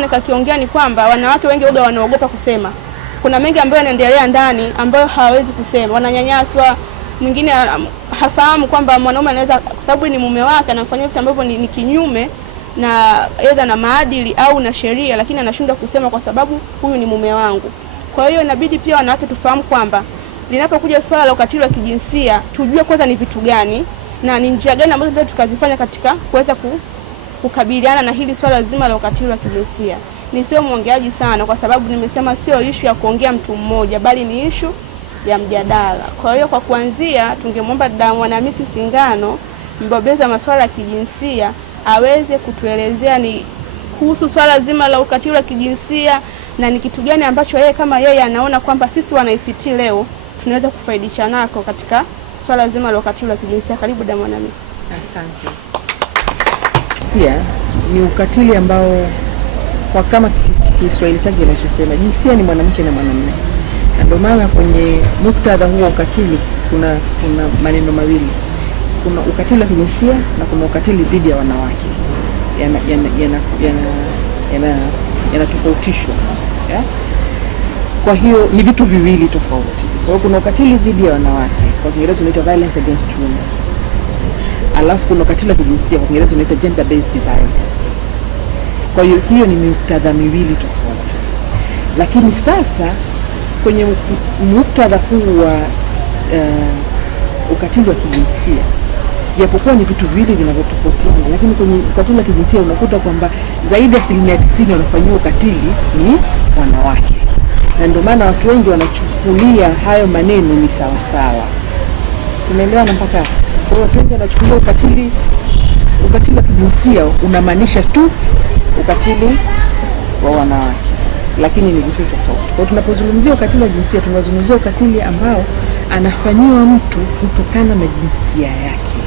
naweza nikakiongea ni kwamba wanawake wengi waga wanaogopa kusema. Kuna mengi ambayo yanaendelea ndani ambayo hawawezi kusema. Wananyanyaswa, mwingine hafahamu kwamba mwanaume anaweza, kwa sababu ni mume wake, anafanya vitu ambavyo ni kinyume na aidha na maadili au na sheria, lakini anashindwa kusema kwa sababu huyu ni mume wangu. Kwa hiyo inabidi pia wanawake tufahamu kwamba linapokuja swala la ukatili wa kijinsia, tujue kwanza ni vitu gani na ni njia gani ambazo tunaweza tukazifanya katika kuweza kukabiliana na hili swala zima la ukatili wa kijinsia. Nisiwe mwongeaji sana, kwa sababu nimesema sio issue ya kuongea mtu mmoja, bali ni issue ya mjadala. Kwa hiyo kwa kuanzia, tungemwomba dada Mwanahamisi Singano, mbobeza masuala ya kijinsia, aweze kutuelezea ni kuhusu swala zima la ukatili wa kijinsia na ni kitu gani ambacho yeye kama yeye anaona kwamba sisi wana ICT leo tunaweza kufaidisha nako katika swala zima la ukatili wa kijinsia. Karibu dada Mwanahamisi. Asante. Jinsia ni ukatili ambao kwa kama Kiswahili chake kinachosema, jinsia ni mwanamke na mwanamume. Ndio maana kwenye muktadha huo ukatili kuna maneno mawili. Kuna ukatili wa kijinsia na kuna ukatili dhidi ya wanawake. Yanatofautishwa. Kwa hiyo ni vitu viwili tofauti. Kwa hiyo kuna ukatili dhidi ya wanawake, kwa Kiingereza unaitwa violence against women. Alafu kuna ukatili wa kijinsia, kwa Kiingereza unaitwa gender based violence. Kwa hiyo hiyo ni muktadha miwili tofauti. Lakini sasa kwenye muktadha huu wa ukatili wa kijinsia, japokuwa ni vitu viwili vinavyotofautiana, lakini kwenye ukatili wa kijinsia unakuta kwamba zaidi ya 90% wanafanyiwa ukatili ni wanawake. Na ndio maana watu wengi wanachukulia hayo maneno ni sawa sawa. Tumeelewana mpaka? Kwa hiyo watu wengi wanachukulia ukatili wa kijinsia unamaanisha tu ukatili wa wanawake, lakini ni vitu tofauti. Kwa hiyo tunapozungumzia ukatili wa jinsia, tunazungumzia ukatili ambao anafanyiwa mtu kutokana na jinsia yake.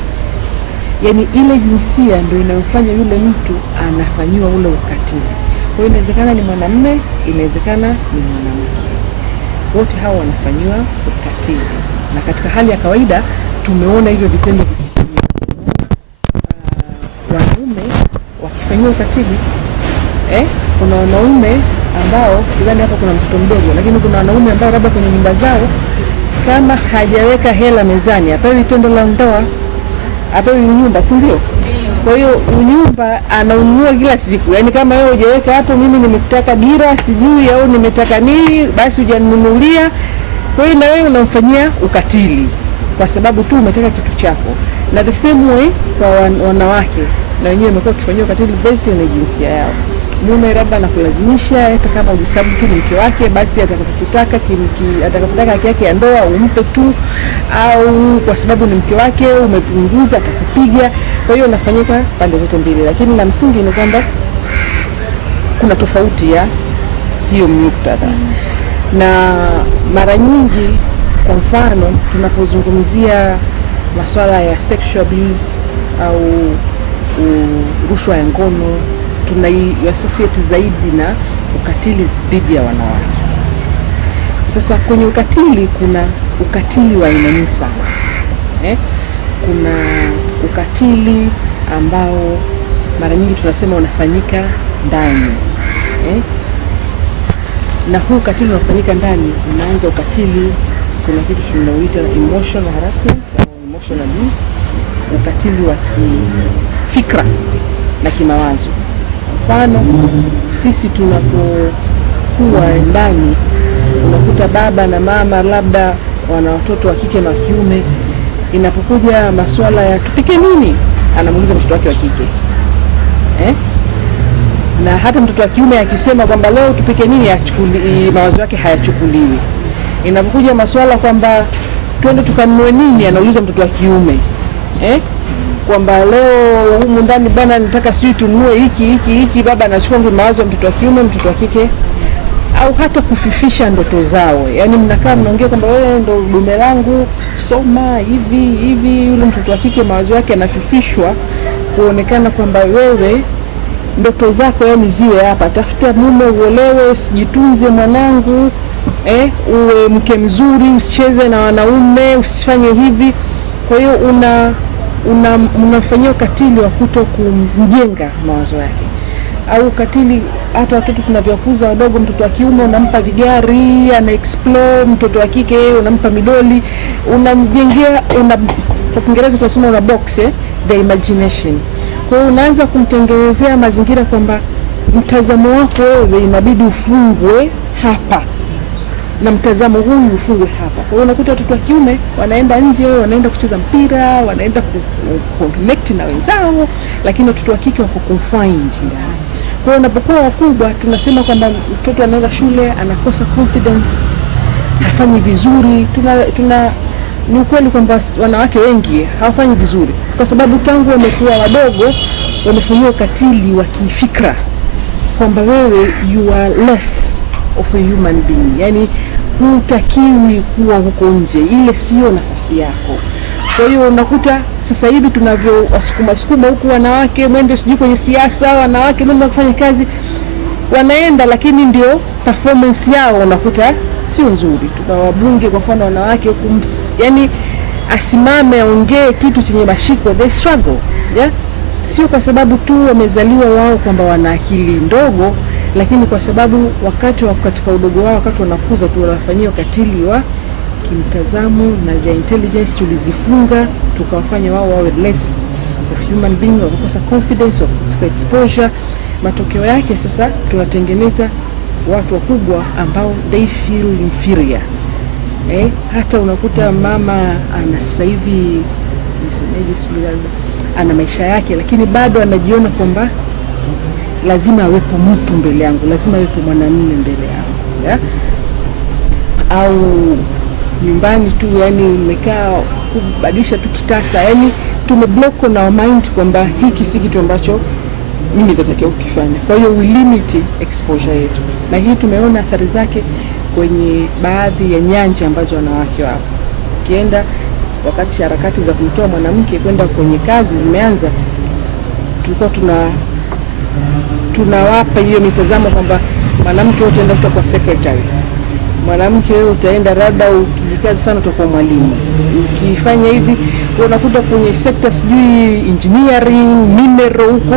Yaani ile jinsia ndio inayofanya yule mtu anafanyiwa ule ukatili. Kwa hiyo inawezekana ni mwanamume, inawezekana ni mwanamke. Wote hao wanafanyiwa ukatili. Na katika hali ya kawaida tumeona hivyo vitendo vikifanyika. Wanaume wakifanyiwa ukatili, kuna wanaume ambao sidhani hapa kuna mtoto mdogo, lakini kuna wanaume ambao labda kwenye nyumba zao kama hajaweka hela mezani, apewi tendo la ndoa, apewi nyumba, si ndio? Kwa hiyo nyumba anaununua kila siku. Yaani kama wewe hujaweka hapo, mimi nimetaka dira sijui au nimetaka nini, basi hujanunulia. Kwa hiyo na wewe unamfanyia ukatili kwa sababu tu umetaka kitu chako. Na the same way kwa wanawake, na wenyewe wamekuwa wakifanyia ukatili based on jinsia yao. Mume labda anakulazimisha, hata kama ujisabu tu mke wake, basi atakapotaka haki yake ya ndoa umpe tu, au kwa sababu ni mke wake umepunguza atakupiga. Kwa hiyo unafanyika pande zote mbili, lakini la msingi ni kwamba kuna tofauti ya hiyo muktadha. Na mara nyingi, kwa mfano, tunapozungumzia masuala ya sexual abuse au rushwa ya ngono, tunai-associate zaidi na ukatili dhidi ya wanawake. Sasa kwenye ukatili kuna ukatili wa aina nyingi sana. Kuna ukatili ambao mara nyingi tunasema unafanyika ndani. Na huu ukatili unafanyika ndani, unaanza ukatili, kuna kitu tunaoita emotional harassment au emotional abuse, ukatili wa kifikra na kimawazo. Mfano, sisi tunapokuwa ndani, unakuta baba na mama labda wana watoto wa kike na wa kiume, inapokuja masuala ya tupike nini, anamuuliza mtoto wake wa kike. Na hata mtoto wa kiume akisema kwamba leo tupike nini, mawazo yake hayachukuliwi. Inapokuja masuala kwamba twende tukanunue nini, anauliza mtoto wa kiume. Kwamba leo humu ndani bwana nataka sisi tununue hiki, baba anachukua mawazo ya mtoto wa kiume, mtoto wa kike. Au hata kufifisha ndoto zao. Yaani mnakaa mnaongea kwamba wewe ndo dume langu, soma hivi, yule mtoto wa kike mawazo yake yanafifishwa kuonekana kwamba wewe ndoto zako yani ziwe hapa, tafuta mume uolewe, usijitunze mwanangu, uwe mke mzuri, usicheze na wanaume, usifanye hivi. Kwa hiyo unafanyia ukatili wa kuto kumjenga mawazo yake. au ukatili hata watoto tunavyokuza wadogo. Mtoto wa kiume unampa vigari, ana explore. Mtoto wa kike unampa midoli, unamjengea, kwa Kiingereza tunasema una box the imagination. Kwa hiyo unaanza kumtengenezea mazingira kwamba mtazamo wako wewe inabidi ufungwe hapa na mtazamo huu ufungwe hapa. Kwa hiyo unakuta watoto wa kiume wanaenda nje, wanaenda kucheza mpira, wanaenda connect na wenzao, lakini watoto wa kike wako confined ndani. Kwa hiyo unapokuwa wakubwa tunasema kwamba mtoto anaenda shule anakosa confidence, hafanyi vizuri. Ni ukweli kwamba wanawake wengi hawafanyi vizuri kwa sababu tangu wamekuwa wadogo wamefanyiwa ukatili wa kifikra kwamba wewe you are less of a human being, yani hutakiwi kuwa huko nje, ile sio nafasi yako. Kwa hiyo unakuta sasa hivi tunavyo wasukuma huku wanawake mwende sijui kwenye siasa, wanawake mwende kufanya kazi, wanaenda, lakini ndio performance yao unakuta sio nzuri. Tunawabunge kwa mfano wanawake yani asimame aongee kitu chenye mashiko, they struggle, yeah? Sio kwa sababu tu wamezaliwa wao kwamba wana akili ndogo, lakini kwa sababu wakati katika udogo wao, wakati wanakuza tu wanafanyia ukatili wa kimtazamo na the intelligence tulizifunga, tukawafanya wao wawe less of human being, wakakosa confidence, wakakosa exposure. Matokeo yake sasa tunatengeneza watu wakubwa ambao they feel inferior. Hata unakuta mama ana sasa hivi ana maisha yake, lakini bado anajiona kwamba lazima awepo mtu mbele yangu, lazima awepo mwanamume mbele yangu, yeah? Au nyumbani tu yani umekaa kubadilisha tu kitasa, yani tumeblock na our mind kwamba hiki si kitu ambacho mimi nitatakiwa kukifanya. Kwa hiyo we limit exposure yetu, na hii tumeona athari zake kwenye baadhi ya nyanja ambazo wanawake wapo. Kienda wakati harakati za kumtoa mwanamke kwenda kwenye kazi zimeanza, tulikuwa tunawapa hiyo mitazamo kwamba mwanamke wote utaenda kuwa secretary, mwanamke wewe utaenda labda ukijikazi sana utakuwa mwalimu, ukifanya hivi. Unakuta kwenye sector sijui engineering, mineral huko,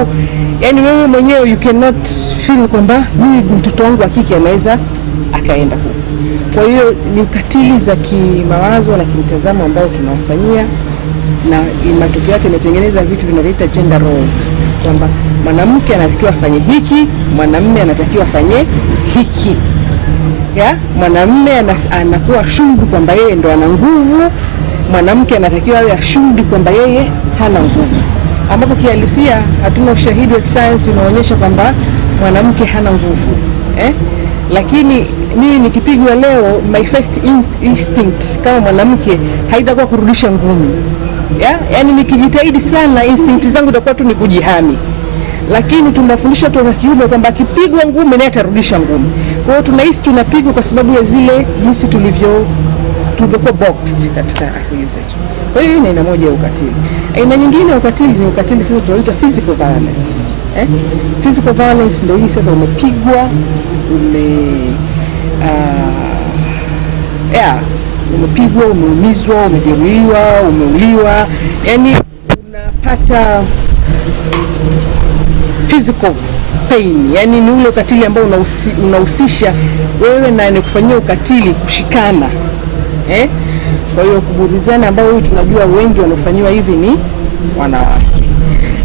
yani wewe mwenyewe you cannot feel kwamba mimi mtoto wangu wa kike anaweza akaenda huko. Kwa hiyo ni ukatili za kimawazo na kimtazamo ambao tunawafanyia, na matokeo yake imetengeneza vitu vinavyoitwa gender roles, kwamba mwanamke anatakiwa afanye hiki, mwanamume anatakiwa afanye hiki. Mwanamume anakuwa shuhudu kwamba yeye ndo ana nguvu, mwanamke anatakiwa awe ashuhudi kwamba yeye hana nguvu, ambapo kihalisia hatuna ushahidi wa science unaonyesha kwamba mwanamke hana nguvu. Lakini mimi nikipigwa leo, my first instinct kama mwanamke haitakuwa kurudisha ngumi, yani nikijitahidi sana instinct zangu itakuwa tu ni kujihami, lakini tunafundisha watu wa kiume kwamba akipigwa ngumi naye atarudisha ngumi. Kwa hiyo tunahisi tunapigwa kwa sababu ya zile jinsi tulivyokuwa boxed katika akili zetu. Kwa hiyo ni aina moja ya ukatili. Aina nyingine ya ukatili ni ukatili sasa tunaita physical violence. Physical violence ndio hii sasa, umepigwa, umepigwa, umeumizwa, umejeruhiwa, umeuliwa, yani unapata physical pain, yani ni ule ukatili ambao unahusisha wewe na anayekufanyia ukatili kushikana. Kwa hiyo kuburuzana, ambao wewe tunajua wengi wanaofanywa hivi ni wanawake.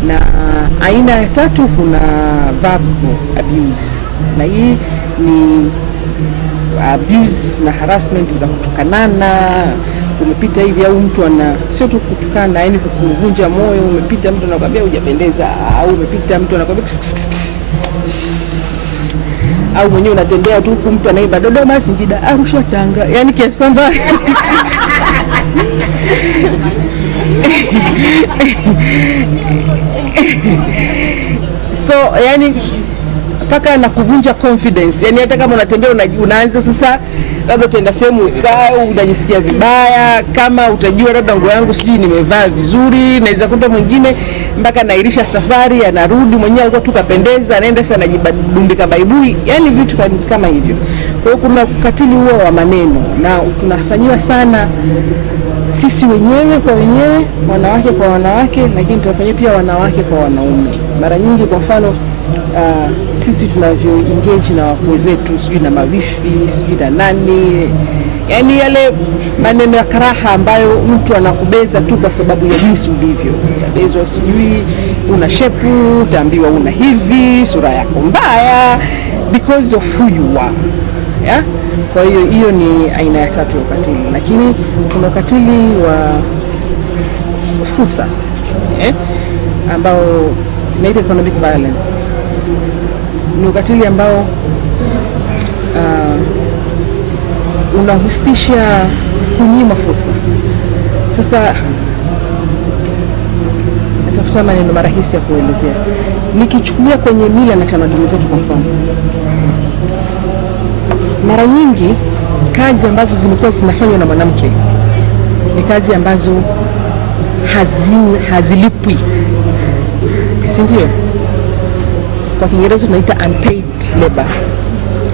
Na aina ya tatu kuna verbal abuse, na hii ni abuse na harassment za kutukanana. Umepita hivi au mtu sio tu kutukana, yani kukuvunja moyo. Umepita mtu anakuambia hujapendeza, au umepita mtu anakuambia au mwenyewe unatembea tu huku mtu anaiba Dodoma, Singida, Arusha, Tanga, yani kiasi kwamba so yani mpaka na kuvunja confidence, yani hata kama unatembea unaanza sasa labda utaenda sehemu ukae unajisikia vibaya, kama utajua labda nguo yangu sijui nimevaa vizuri, naweza kwenda mwingine mpaka nairisha safari, anarudi mwenyewe alikuwa tu kapendeza, anaenda sana anajibandika baibui, yani vitu kama hivyo. Kwa hiyo kuna ukatili huo wa maneno, na tunafanyiwa sana sisi wenyewe kwa wenyewe, wanawake kwa wanawake, lakini tunafanyia pia wanawake kwa wanaume. Mara nyingi kwa mfano sisi tunavyo engage na wakwe zetu, sijui na mawifi, sijui na nani, yani yale maneno ya karaha ambayo mtu anakubeza tu kwa sababu ya jinsi ulivyo. Yabezwa sijui una shepu, utaambiwa una hivi, sura yako mbaya, because of who you are. Yeah? Kwa hiyo ni aina ya tatu ya ukatili. Lakini kuna ukatili wa fursa, ambao inaitwa economic violence. Ni ukatili ambao unahusisha kunyima fursa. Sasa natafuta maneno marahisi ya kuelezea. Nikichukulia kwenye mila na tamaduni zetu kwa mfano, mara nyingi kazi ambazo zimekuwa zinafanywa na mwanamke ni kazi ambazo hazilipwi, si ndio? Kwa Kiingereza tunaita unpaid labor.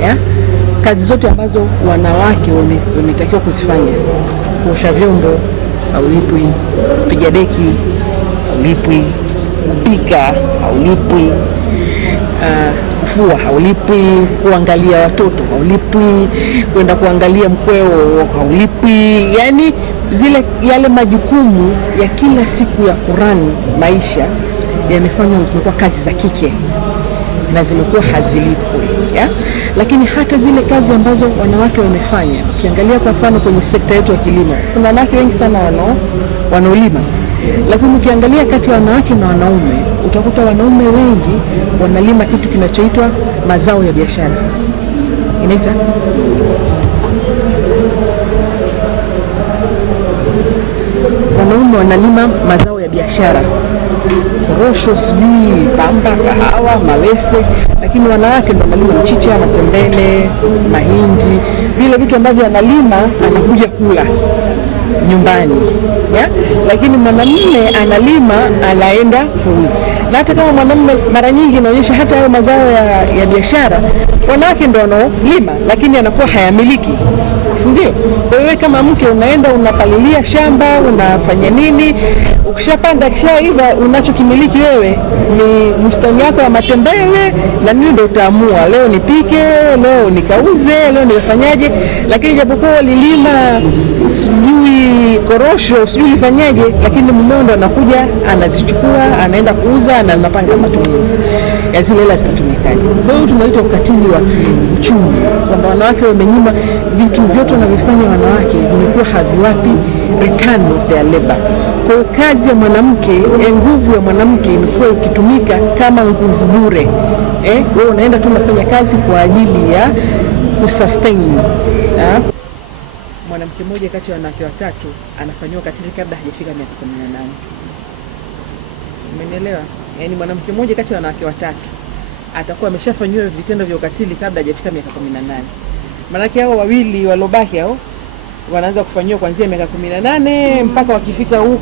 Yeah? Kazi zote ambazo wanawake wametakiwa kuzifanya, kuosha vyombo haulipwi, kupiga deki haulipwi, kupika haulipwi, kufua haulipwi, kuangalia watoto haulipwi, kwenda kuangalia mkweo haulipwi. Yani yale majukumu ya kila siku ya kurani maisha yamefanywa, zimekuwa kazi za kike na zimekuwa hazilipwi. Yeah? Lakini hata zile kazi ambazo wanawake wamefanya, ukiangalia kwa mfano kwenye sekta yetu ya kilimo, kuna wanawake wengi sana wanaolima. Lakini ukiangalia kati ya wanawake na wanaume, utakuta wanaume wengi wanalima kitu kinachoitwa mazao ya biashara. Inaita wanaume wanalima mazao ya biashara, korosho, sijui pamba, kahawa, mawese. Lakini wanawake ndio wanalima mchicha, matembele, mahindi, vile vitu ambavyo analima anakuja kula nyumbani. Yeah? Lakini mwanamume analima anaenda kuuza. Na hata kama mwanamume, mara nyingi inaonyesha hata hayo mazao ya biashara wanawake ndio wanaolima, lakini anakuwa hayamiliki, si ndio? Kwa hiyo kama mke unaenda unapalilia shamba, unafanya nini, ukishapanda kishaiva, unachokimiliki wewe ni bustani yako ya matembele, na nini ndio utaamua leo nipike, leo nikauze, leo nifanyaje. Lakini japokuwa walilima sijui korosho, sijui lifanyaje, lakini mume ndo anakuja anazichukua, anaenda kuuza na anapanga matumizi ya zile hela zitatumikaje. Kwa hiyo tunaita ukatili wa kiuchumi, kwamba wanawake wamenyima vitu vyote wanavifanya wanawake vimekuwa haviwapi return of their labor. Kwa hiyo kazi ya mwanamke, nguvu ya mwanamke imekuwa ikitumika kama nguvu bure. Wewe unaenda tu unafanya kazi kwa ajili ya kusustain. Mwanamke mmoja kati ya wanawake watatu anafanywa ukatili kabla hajafika miaka 18. Umenielewa? Yaani mwanamke mmoja kati ya wanawake watatu atakuwa ameshafanywa vitendo vya ukatili kabla hajafika miaka 18. Maana hao wawili walobaki hao wanaanza kufanywa kuanzia miaka 18 mpaka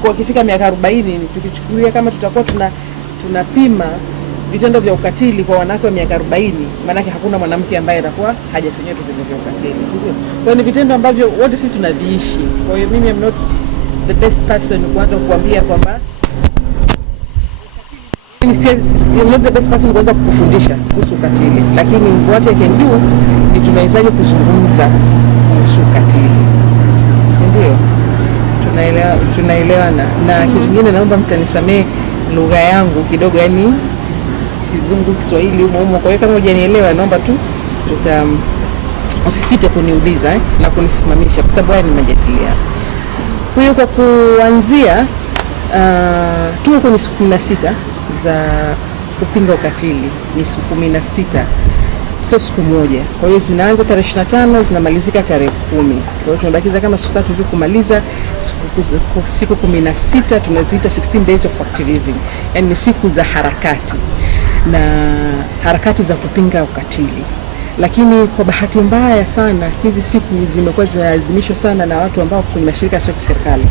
wakifika miaka 40. Tukichukulia kama tutakuwa tunapima vitendo vya ukatili kwa wanawake wa miaka 40, maana hakuna mwanamke ambaye atakuwa hajafanywa vitendo vya ukatili, sivyo? Kwa hiyo ni vitendo ambavyo wote sisi tunaviishi. Kwa hiyo mimi am not the best person kuanza kukuambia kwamba I'm not the best person kuanza kukufundisha kuhusu ukatili, lakini what I can do ni tunawezaje kuzungumza kuhusu ukatili, si ndio? Tunaelewana. Na kitu kingine, naomba mtanisamee lugha yangu kidogo, yani Kizungu Kiswahili humo. Kwa hiyo kama hujanielewa, naomba tu usisite kuniuliza na kunisimamisha, kwa sababu haya ni majadiliano. Kwa hiyo kwa kuanzia, tuko kwenye siku 16 za kupinga ukatili. Ni siku 16, sio siku moja. Kwa hiyo zinaanza tarehe 25 zinamalizika tarehe 10. Kwa hiyo tunabakiza kama siku 3 hivi kumaliza siku 16. Tunaziita 16 days of activism, yani ni siku za harakati na harakati za kupinga ukatili. Lakini kwa bahati mbaya sana hizi siku zimekuwa zinaadhimishwa sana na watu ambao kwenye mashirika sio kiserikali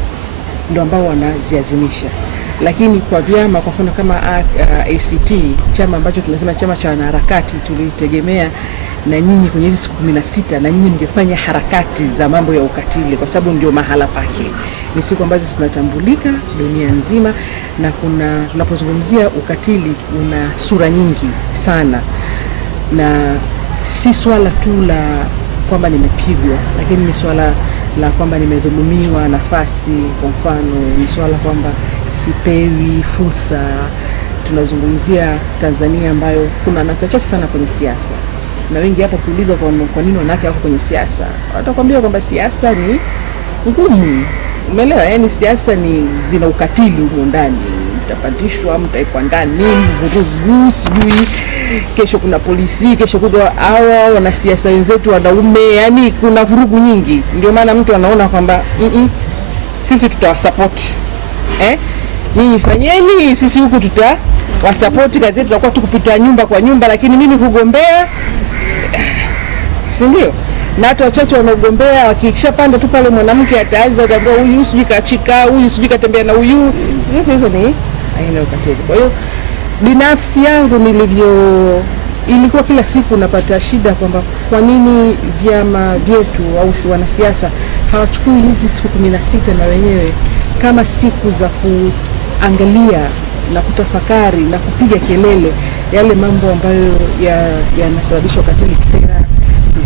ndio ambao wanaziadhimisha. Lakini kwa vyama, kwa mfano kama ACT, chama ambacho tunasema chama cha wanaharakati, tulitegemea na nyinyi kwenye hizi siku 16 na nyinyi mngefanya harakati za mambo ya ukatili, kwa sababu ndio mahala pake. Ni siku ambazo zinatambulika dunia nzima, na tunapozungumzia ukatili una sura nyingi sana, na si swala tu la kwamba nimepigwa, lakini ni swala la kwamba nimedhulumiwa nafasi. Kwa mfano, ni swala kwamba sipewi fursa. Tunazungumzia Tanzania ambayo kuna wanawake wachache sana kwenye siasa, na wengi hapa kuuliza kwa nini wanawake wako kwenye siasa, watakwambia kwamba siasa ni ngumu. Umeelewa? Yaani siasa zina ukatili huko ndani, mtapandishwa, mtaekwa ndani, vurugu, sijui kesho kuna polisi, kesho kuna hawa wanasiasa wenzetu wanaume, yani kuna vurugu nyingi. Ndio maana mtu anaona kwamba sisi tutawasupport, nyinyi fanyeni, sisi huku tutawasupport, kazi yetu tutakuwa tukupita nyumba kwa nyumba, lakini mimi kugombea, si ndio? Na hata wachache wanaogombea wakishapanda tu pale, mwanamke ataanza kwamba huyu sijui kachika, huyu sijui katembea na huyu. Hizo ni aina ya ukatili. Kwa hiyo binafsi yangu ilikuwa kila siku napata shida kwamba kwa nini vyama vyetu au si wanasiasa hawachukui hizi siku 16 na wenyewe kama siku za kuangalia na kutafakari na kupiga kelele yale mambo ambayo yanasababisha ukatili kisera,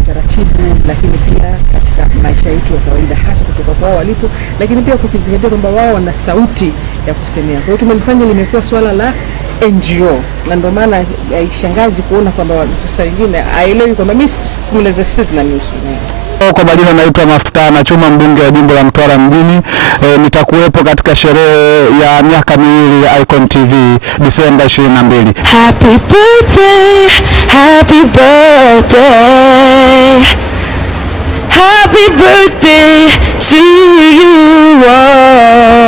taratibu, lakini pia katika maisha yetu ya kawaida, hasa kutoka kwa wao walipo, lakini pia kukizingatia kwamba wao wana sauti ya kusemea. Kwa hiyo tumelifanya limekuwa swala la NGO, na ndio maana haishangazi kuona kwamba sasa wengine haelewi kwamba mimi siku 16 zinanihusu. Kwa majina naitwa Mafuta na Chuma, mbunge wa jimbo la Mtwara mjini. Nitakuwepo katika sherehe ya miaka miwili ya Icon TV Disemba 22. Happy birthday, happy birthday, happy birthday to you all.